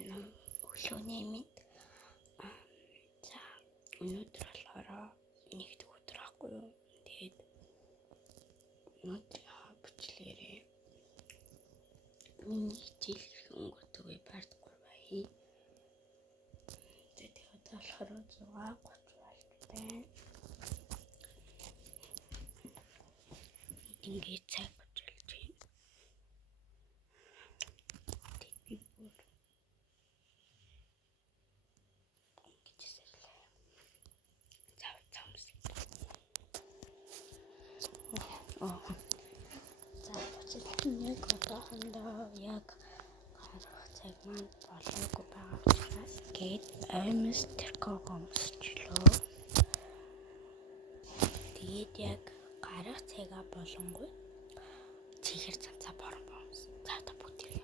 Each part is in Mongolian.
Сайн уу өглөөний мэд. За өнөөдөр болохоор нэгд өдөр ахгүй юу. Тэгээд өнөөдөр бичлээрээ миний хичээл хэрэг өнгөрдөг бардаггүй бай. Тэгээд болохоор 6:30 болж байна. Ингээд цаг болж байна. Би бүр за нэг одоохондоо яг гарах цаг маань болоогүй байгаа учраас гээд аймс тэрхомсчлоо. Тэгээд яг гарах цагаа болонгой чихэр цанцаа борон бомс. За та бүгдээ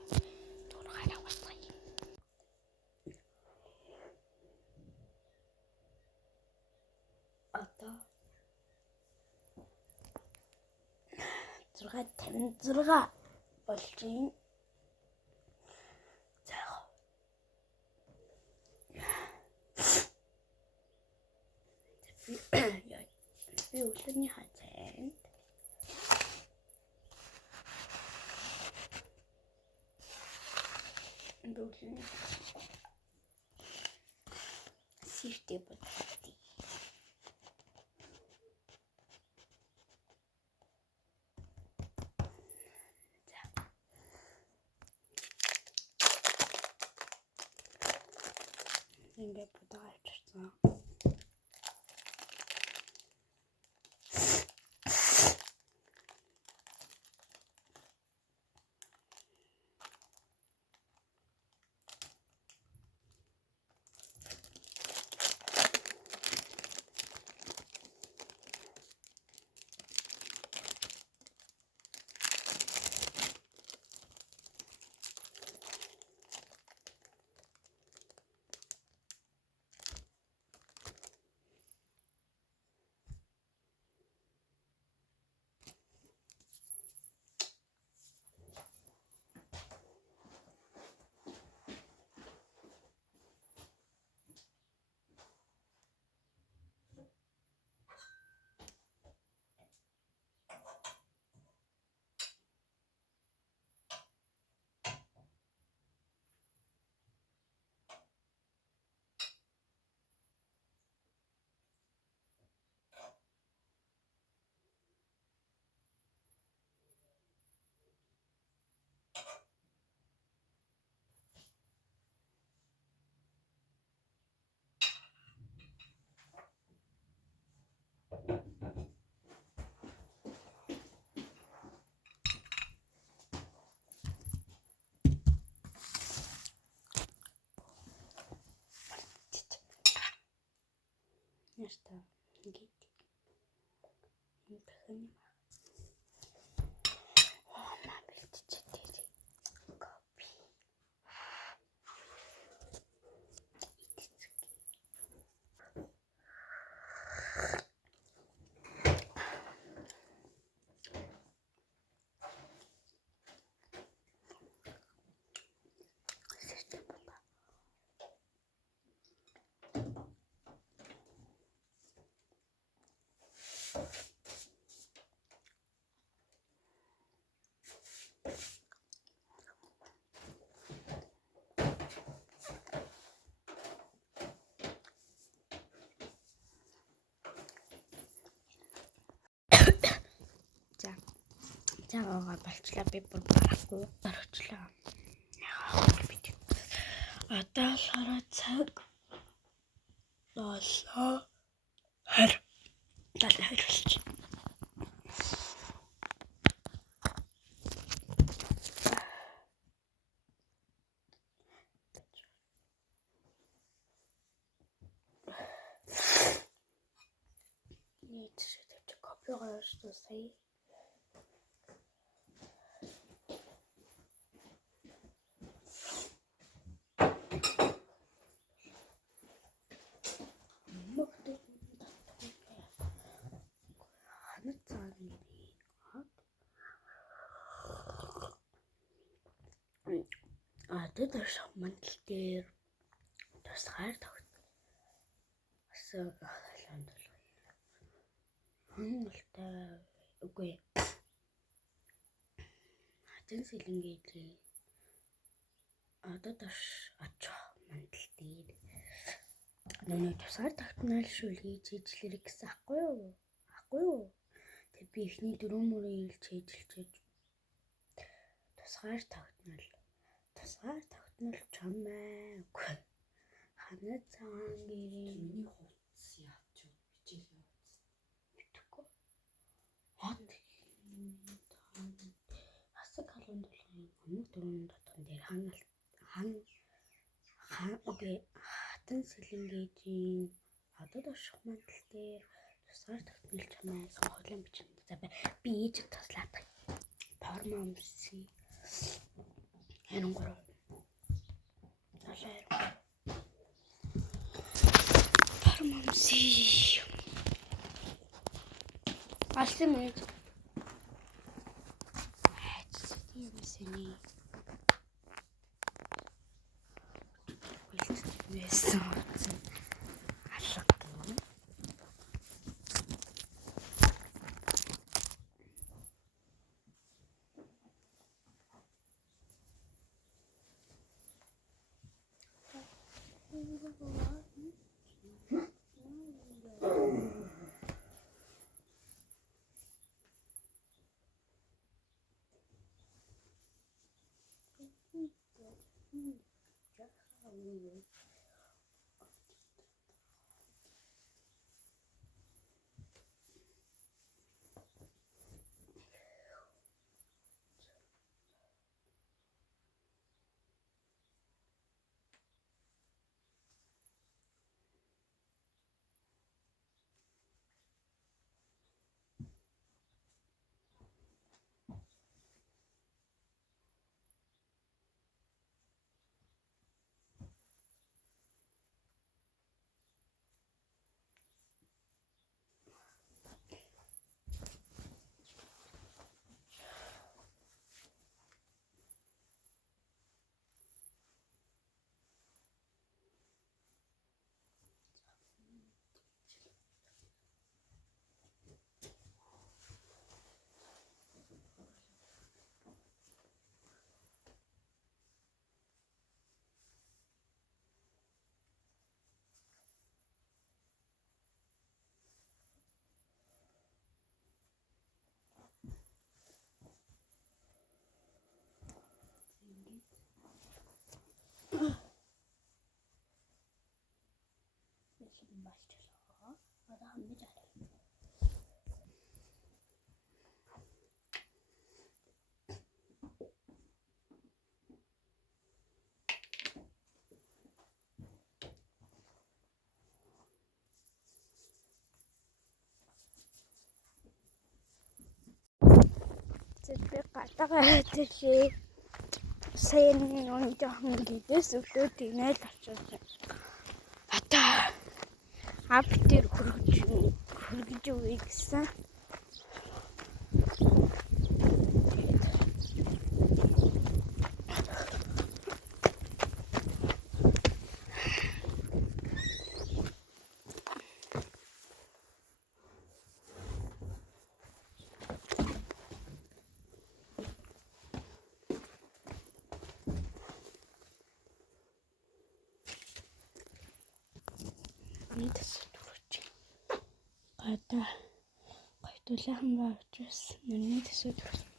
дур гараа батгая. Одоо 6:56 болж байна. Би өглөөний хацаанд сифтэй бодсон. Ингээд бодож авчихсан. Нэртэ ингээд энэ цагаагаа болчлаа. Би бүр барахгүй орчлоо. Одоо болохоор цаг 7:20 болж байна. Нийт шийдвэр кофегаа уусан. Адад орших мандал дээр тусгаар тогтсон хангалттай үгүй хатан сэлэнгийн адад орших мандал дээр нөгөө тусгаар тогтнол шүлгийг чийжлэрэг гэсэн ахгүй юу? Тэг би ихний 4 мөрийн ил чийжилчээж тусгаар тогтнол чамаа үгүй ханаа цагаан гэрийн миний хувцс яач юу хичээлээ мэдхгүй хот хасаг халуун дулаан өмнөх дөрвөн дотгон дээр хатан сэлэнгийн адад орших мандал дээр тусгаар тогтнол чамаа гэсэн хоолой бичнэ. За би ээж таслаад формомси 23 формомси алсын мэж юмсэний бэлтгэсэн алга гэнэ. Зэрэг гадаа тэрхээ сайн нэг жоохон гидээс өглөө тийнэл очсон. Бата ап дээр хөргөж үгүй гэсэн. Гадаа гойтулаахан баачаас нүний төсөө төрүүлээ.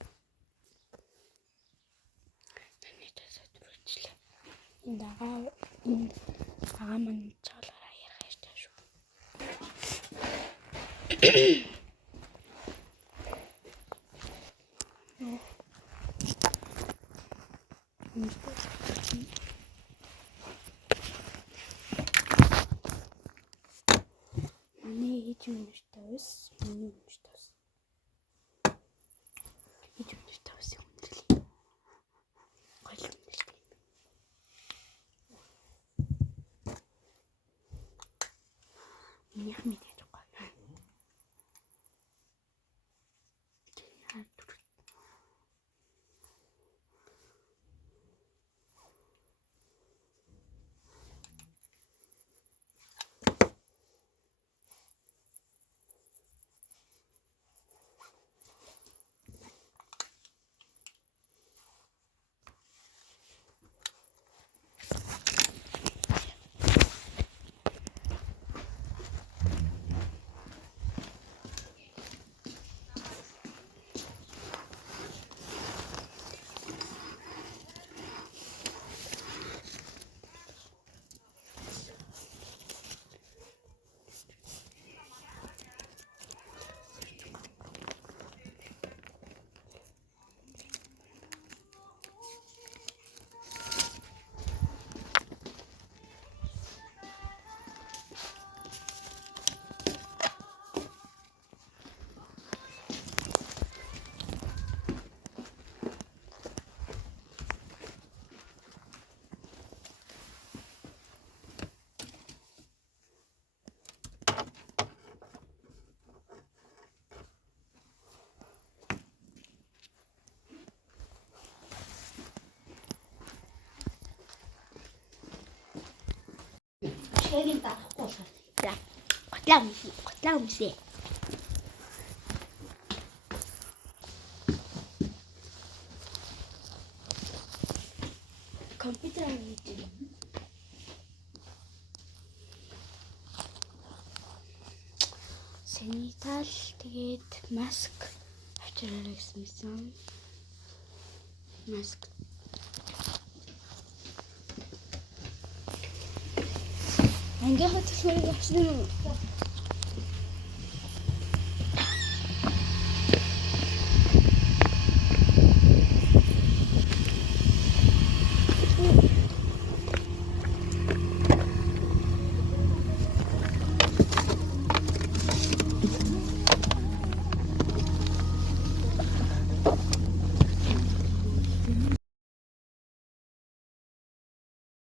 Энд агаа маань цаалаараа ярих хэрэгтэй шүү. Юмштайс үнэрлээ. Гол үнэрлээ. Минийх мэдээж гоё. хоёрыг дарахгүй болохоор. За. Готлаа өмсөө. Компьютер хийж. Санитал тэгээд маск авчираа гэсэн. Маск. Ангийн хөтөлбөрийг авсан юм.